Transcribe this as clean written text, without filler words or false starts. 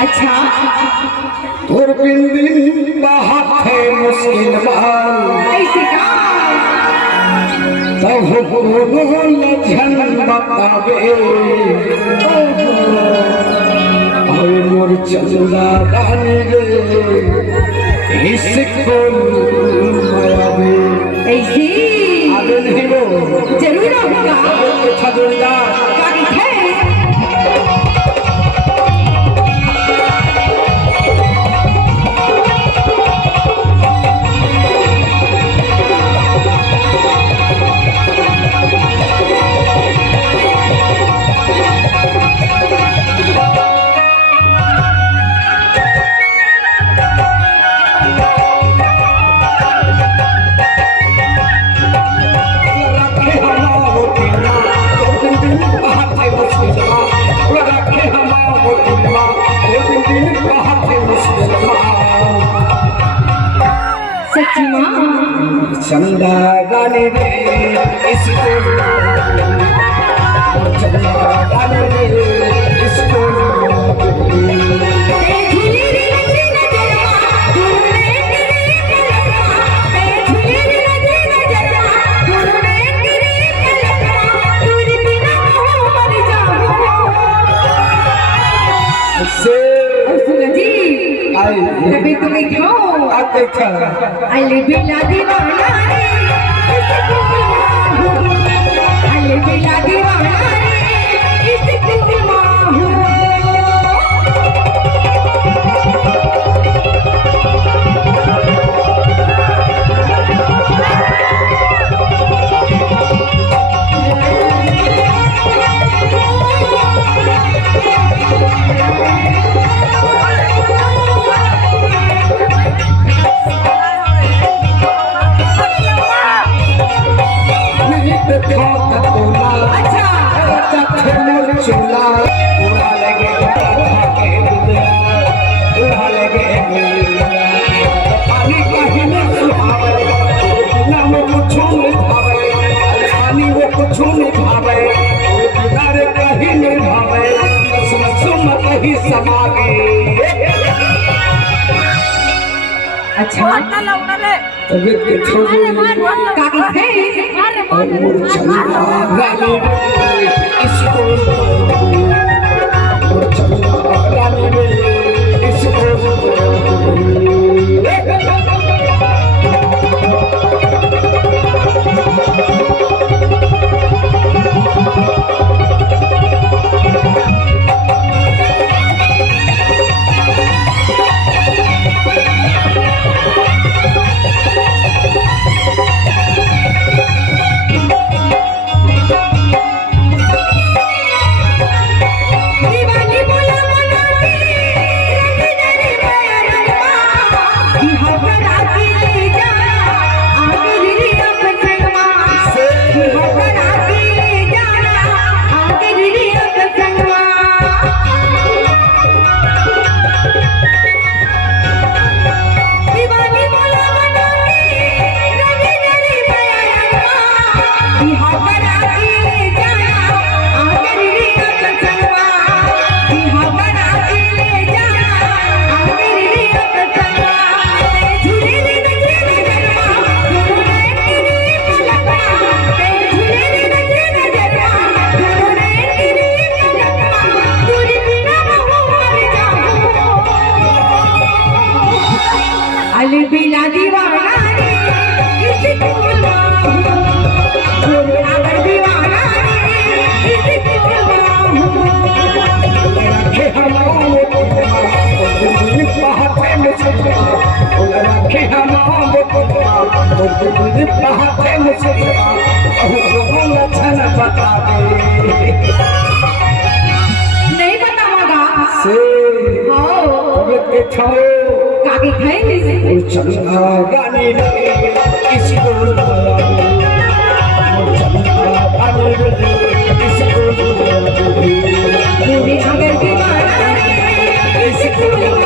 अच्छा तोर बिन दिन बाहर है मुश्किल ऐसे का तब कोनो लक्षण बतावे ओए मोर चंदा रानी रे इसको मायावे ऐसी आगे नहीं वो जरूर होगा अच्छा जोड़ीदार काकी है सच्ची माँ चंदा गाने रे इसको चंदा गाने रे इसको अभी तुम्हें खाओ अली बिला दीवाना रे अली बिला दीवाना रे इसको माहू अच्छा तबियत के छोड़ काकी थे और चंदा गाने रे इसको और चंदा गाने रे इसको अली बिला दीवाना रे इसको माहू अगर दीवाना रे इसको माहू रखे हमारे पहाड़े में से रखे हमारे पहाड़े में से लक्षण बता दे नहीं बताऊंगा से के छाओ काकी खाएंगे चंदा गाने रे इसको चंदा गाने रे इसको पूरी अगर दीवाना रे इसको